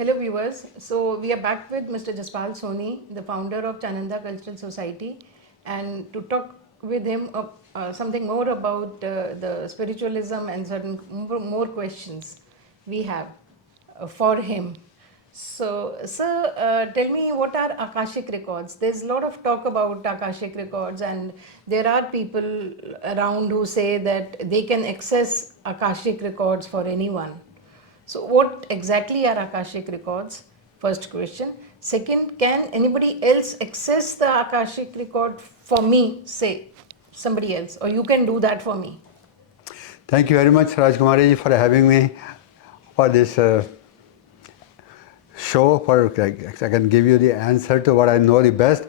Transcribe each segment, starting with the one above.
Hello viewers, so we are back with Mr. Jaspal Soni, the founder of Chananda Cultural Society, and to talk with him something more about the spiritualism and certain more questions we have for him. So, sir, tell me what are Akashic records? There's a lot of talk about Akashic records, and there are people around who say that they can access Akashic records for anyone. So, what exactly are Akashic records? First question. Second, can anybody else access the Akashic record for me, say somebody else, or you can do that for me? Thank you very much, Rajkumari, for having me for this show. I can give you the answer to what I know the best.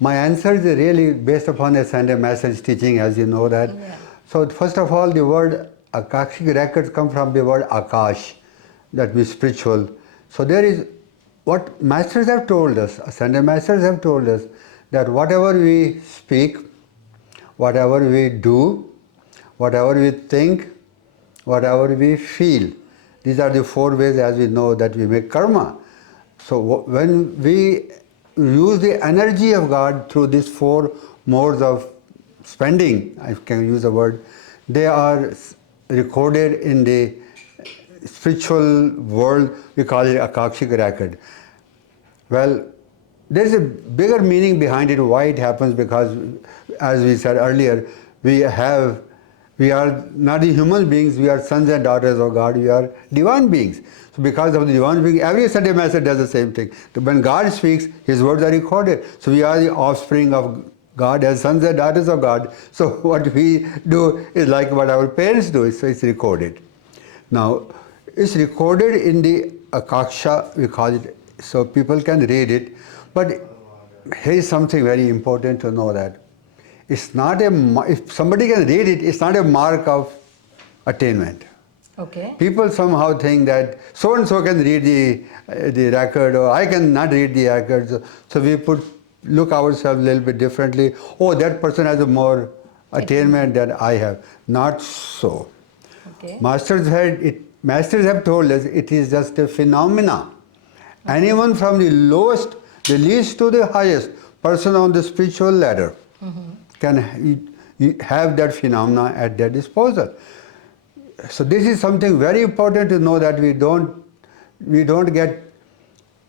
My answer is really based upon a Sunday message teaching, as you know that. Yeah. So first of all, the word Akashic records come from the word Akash, that means spiritual. So there is what masters have told us, Sunday masters have told us, that whatever we speak, whatever we do, whatever we think, whatever we feel, these are the four ways, as we know, that we make karma. So when we use the energy of God through these four modes of spending, I can use the word, they are recorded in the spiritual world. We call it Akashic record. Well, there is a bigger meaning behind it, why it happens, because as we said earlier, we are not the human beings, we are sons and daughters of God, we are divine beings. So because of the divine being, every Sunday message does the same thing. When God speaks, His words are recorded. So we are the offspring of God as sons and daughters of God. So what we do is like what our parents do, so it's recorded. Now, it's recorded in the akasha, we call it, so people can read it. But here is something very important to know, that it's not if somebody can read it, it's not a mark of attainment. Okay. People somehow think that so and so can read the record, or I cannot read the record. So we look ourselves a little bit differently. Oh, that person has a more attainment than I have. Not so. Okay. Masters have told us it is just a phenomena. Okay. Anyone from the lowest, the least to the highest person on the spiritual ladder can have that phenomena at their disposal. So this is something very important to know, that we don't get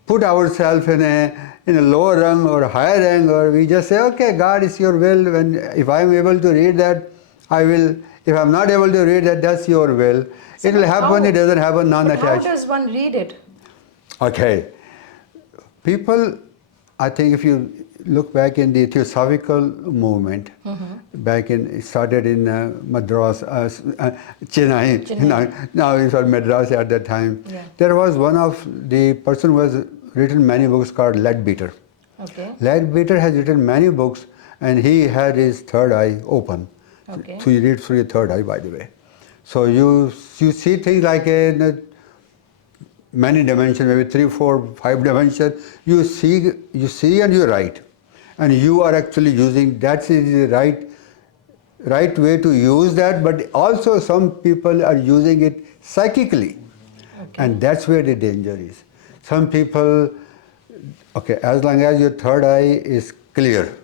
put ourselves in a lower rung or higher rung, or we just say, okay, God, is your will. If I am able to read that, I will. If I am not able to read that, that's your will. So it will happen. It doesn't happen. Non-attached. How does one read it? Okay. People, I think if you look back in the theosophical movement, it started in Madras, Chennai. Now it was Madras at that time. Yeah. There was one of the person who has written many books called Leadbeater. Okay. Leadbeater has written many books, and he had his third eye open. Okay. So he reads through your third eye, by the way. So you see things like many dimensions, maybe 3, 4, 5 dimensions. You see and you write. And you are actually using, that's the right way to use that, but also some people are using it psychically. Okay. And that's where the danger is. Some people, okay, as long as your third eye is clear,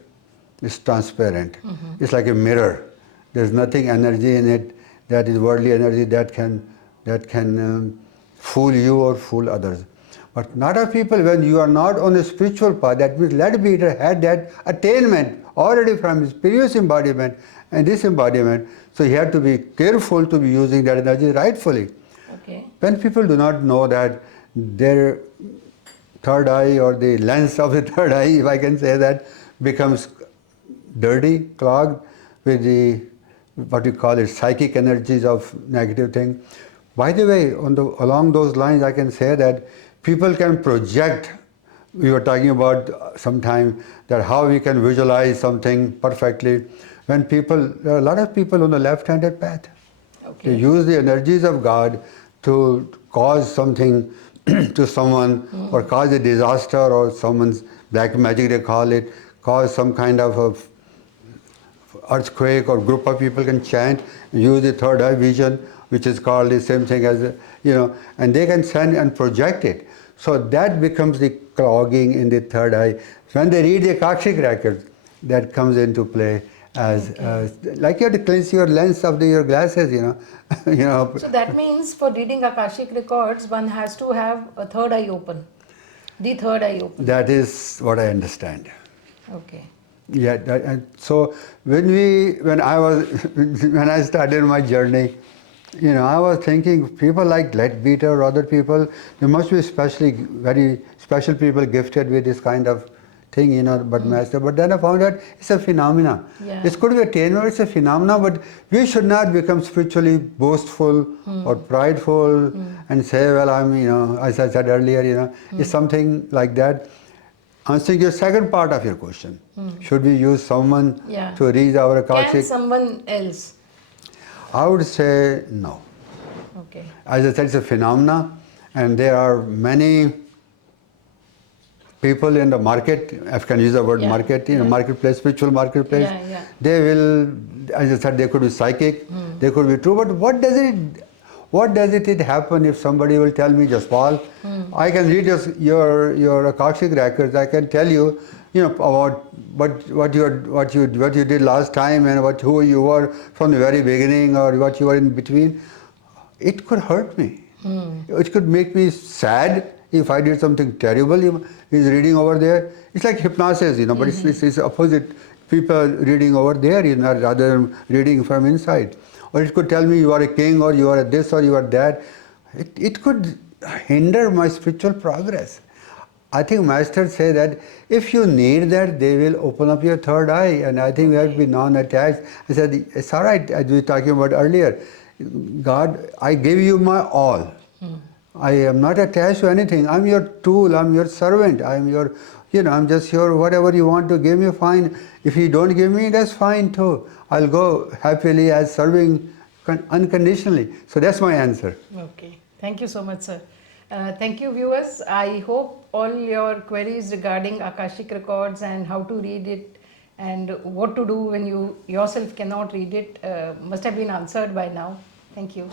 it's transparent, it's like a mirror. There's nothing energy in it that is worldly energy that can fool you or fool others. But not of people, when you are not on a spiritual path, that means Leadbeater had that attainment already from his previous embodiment and this embodiment, so he had to be careful to be using that energy rightfully. Okay. When people do not know that their third eye, or the lens of the third eye, if I can say that, becomes dirty, clogged with the, what you call it, psychic energies of negative thing. By the way, along those lines, I can say that people can project. We were talking about sometime that how we can visualize something perfectly. When there are a lot of people on the left-handed path. Okay. They use the energies of God to cause something to someone, or cause a disaster, or someone's black magic they call it, cause some kind of a earthquake, or group of people can chant, use the third eye vision, which is called the same thing as, and they can send and project it. So that becomes the clogging in the third eye. When they read the Akashic records, that comes into play as, like you have to cleanse your lens of your glasses, you know. you know. So that means for reading Akashic records, one has to have a third eye open, the third eye open. That is what I understand. Okay. Yeah. And so when I started my journey, you know, I was thinking people like Leadbeater or other people, there must be very special people gifted with this kind of thing, you know, but master. But then I found out it's a phenomena. Yeah. It could be attainment, it's a phenomena, but we should not become spiritually boastful or prideful and say, well, I'm, you know, as I said earlier, you know, it's something like that. Answering your second part of your question, should we use someone to read our Akashic? Can someone else? I would say no. Okay. As I said, it's a phenomena, and there are many people in the market, if I can use the word market, marketplace, spiritual marketplace. They will, as I said, they could be psychic, they could be true, but what does it happen if somebody will tell me, Jaspal, I can read your Akashic records, I can tell you, you know, about what you did last time and who you were from the very beginning or what you were in between. It could hurt me. It could make me sad if I did something terrible. He's reading over there. It's like hypnosis, you know, but it's opposite. People reading over there, you know, rather than reading from inside. Or it could tell me you are a king or you are this or you are that. It could hinder my spiritual progress. I think masters say that if you need that, they will open up your third eye, and I think we have to be non-attached. I said, it's all right, as we were talking about earlier. God, I give you my all. I am not attached to anything. I'm your tool, I'm your servant, I'm your, you know, I'm just your, whatever you want to give me, fine. If you don't give me, that's fine too. I'll go happily as serving unconditionally. So that's my answer. Okay. Thank you so much, sir. Thank you, viewers. I hope all your queries regarding Akashic records and how to read it and what to do when you yourself cannot read it must have been answered by now. Thank you.